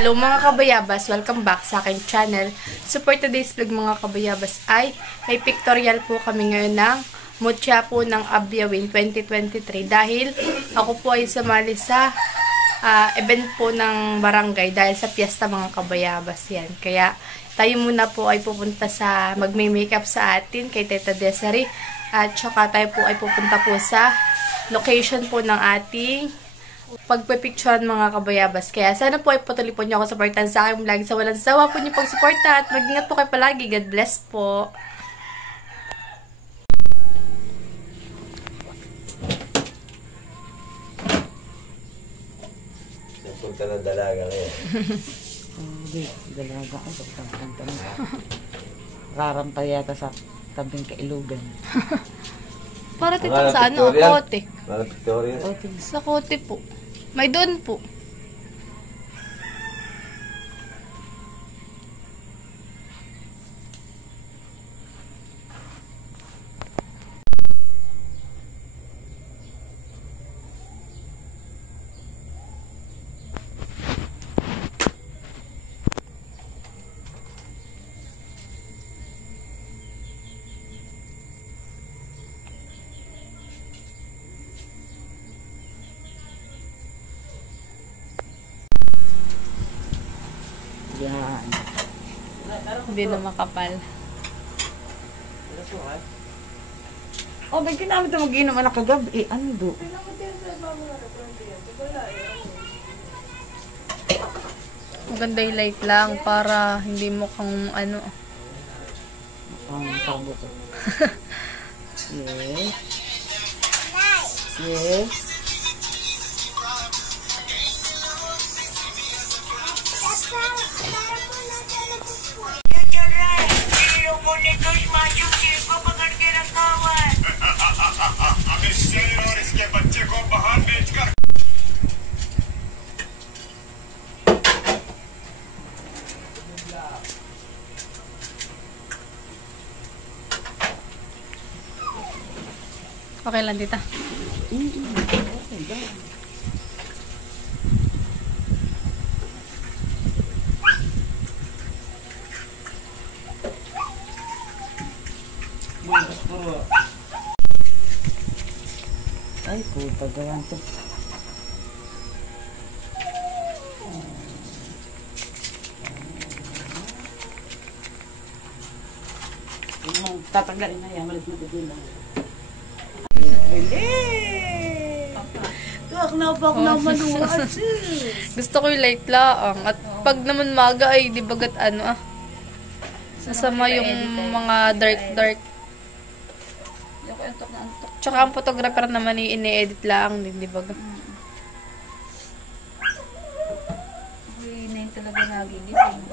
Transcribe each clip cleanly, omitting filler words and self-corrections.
Hello mga kabayabas, welcome back sa aking channel. So for today's vlog mga kabayabas ay may pictorial po kami ngayon ng Mutya po ng Abyawin 2023 dahil ako po ay sumali sa event po ng barangay dahil sa piyesta mga kabayabas yan. Kaya tayo muna po ay pupunta sa magme-makeup sa atin kay Teta Desiree at saka tayo po ay pupunta po sa location po ng ating pagpipicturean mga kabayabas. Kaya sana po ay patuloy po niyo ako supportan sa aking vlog. Sa walang sawa po niyo pagsuporta at mag-ingat po kayo palagi. God bless po. Punta ng dalaga ngayon. Hindi, dalaga ako. Pagkakanta na. Raranta yata sa tabing kailugan. Para tito sa ano? Kote. Para Victoria. Sa kote po. May doon po. Yan. Hindi na makapal. Oh, may ginamit na mag-inom anak kagabi. Ano do? Maganda yung light lang para hindi mo kang ano. Ang sabo ko. Yes. Yes. Okay lang tita. Ay, puta gawan to. Tatanggalin na yan. Malit na din lang. Tuwak na pa ako na maluwas. Gusto ko yung light lang. At pag naman maga ay di bagat ano masama yung mga dark. Tsaka ang photographer naman yung ini-edit lang. Di bagat. Uy, na yun talaga nagigising.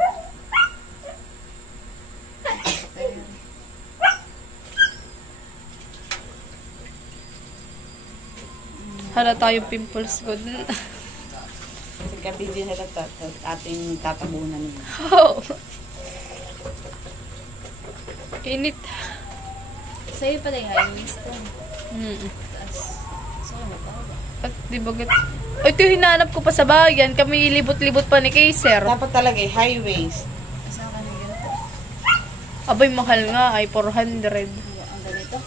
Halata yung pimples ko dun. Kasi gabi din na ating tatabunan. Oh. Init. Sa'yo pala yung high waist to. Taas. Sa'yo mo pa ba? At di bagat. Ay, ito yung hinahanap ko pa sa bayan. Kami libot-libot pa ni Kaiser. Dapat talaga high waist. Saan ka na ganito? Abay, mahal nga. Ay, 400. Ang ganito?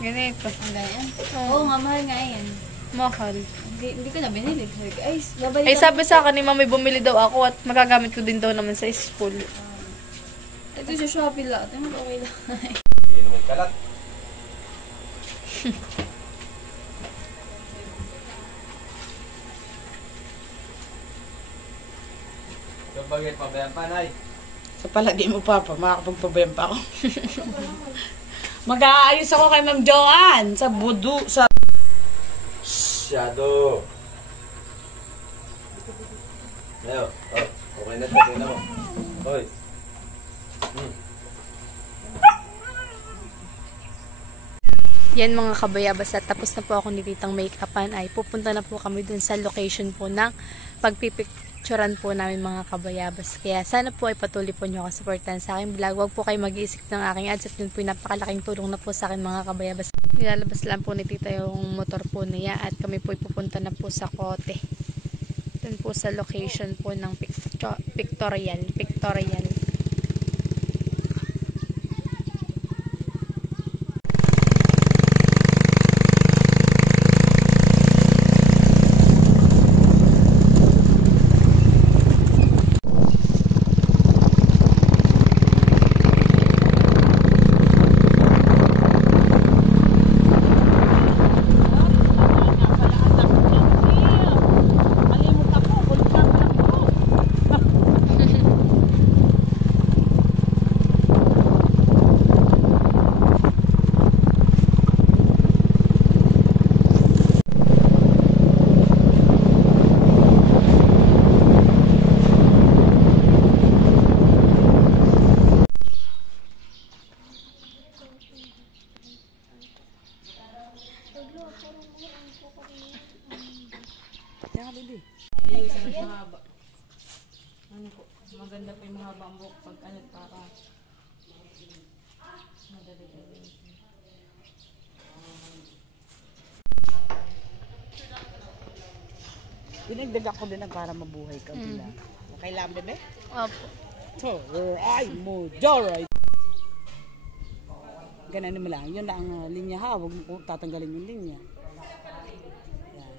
Ganito. Ang ganyan? Oo nga, mahal nga yan. Mahal. Hindi ko na binili. Ay, babalik Ay, sabi sa akin ni Mama, bumili daw ako at magagamit ko din daw naman sa school. Ito sa Shopee lang. Ito okay lang. Hindi naman kalat. Ito bagay pa ba yan, panay? Sa palagi mo, Papa, makakapagpabayam pa ako. Mag-aayos ako kay Ma'am Joanne sa budu, sa... Shadow. Ayo, okay na ito, tingnan mo. Hoy. Yan mga kabayabas at tapos na po ako ni Titang make-upan ay pupunta na po kami dun sa location po ng pagpipicturan po namin mga kabayabas. Kaya sana po ay patuloy po nyo ako supportan sa aking vlog. Huwag po kayo mag-iisip ng aking ads at yun po yung napakalaking tulong na po sa akin mga kabayabas. Nilalabas lang po ni Tita yung motor po niya at kami po ipupunta na po sa Kote. Dun po sa location po ng picture. pictorial. Pictorial. Kaya baby. Mahaba. Ano po? Maganda po yung mahaba ang buhok pag ano para madali-dali. Dinagdag ako din para mabuhay ka bila. Kailangan bebe? Opo. Ay mo, Joray! Ganun mo lang. Yun na ang linya ha. Huwag mo tatanggalin yung linya. Yan.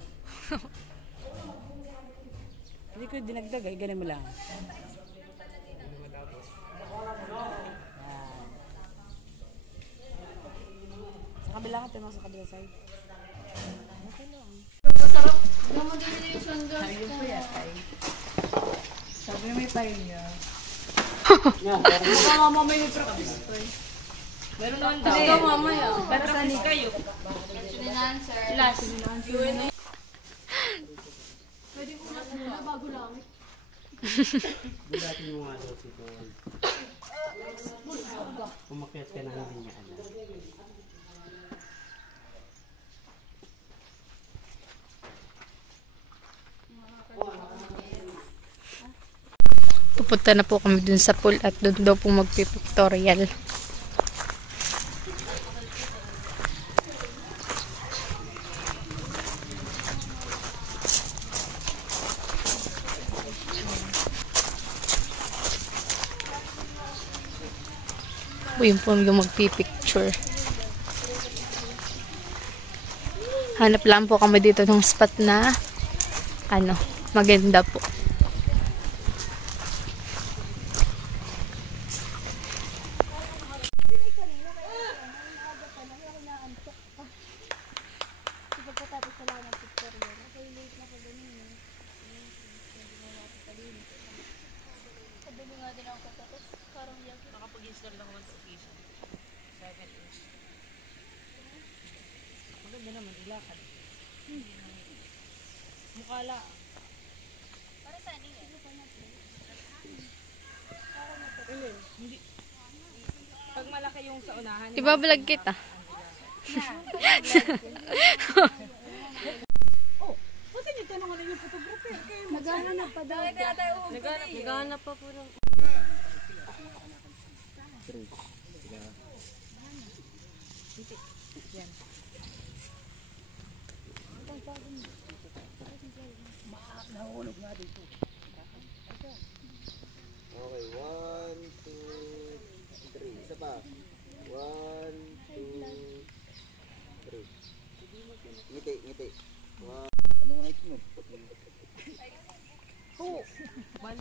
Hindi ko dinagdag eh. Ganun mo lang. Yan. Sa kabila ka, tayo sa kabila side. Okay lang. Masarap. Gumagin na yung sundo. Ayun po yan, tay. Sabi na may tayo niya. Baka mama may practice pa eh. Meron naman daw. Ikaw mamaya. Practice kayo. Question and answer. Last. Pwede ko mas muna bago langit. Dati mo nga daw si Tol. Umakyat ka na hindi niya alam. Pupunta na po kami dun sa pool at dun daw po magpipictorial. Yun po yung magpipicture. Hanap lang po kami dito ng spot na maganda po. Nakapag-install lang naman sa official. 7 years. Maganda naman, ilakad. Mukala. Para saan yun? Hindi. Pag malaki yung sa unahan. Ibabalag kita. Buti niyo tanong alin yung photographer. Naghahanap pa daw. Naghahanap pa po ng... Yan. Nahulog nga dito. Okay, 1, 2, 3. Isa pa. 1, 2, 3. Ngiti, ngiti. Anong height mo? Okay, 1.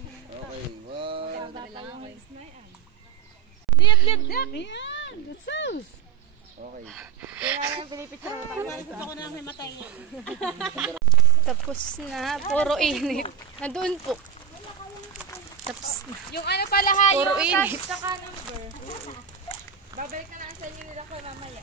Liat! Yan! That's sauce! Okay. Tapos na. Puro init. Nandun po. Tapos na. Yung ano pala ha, Puro yung init. saka number. Babalik na lang sa inyo nila kay mamaya.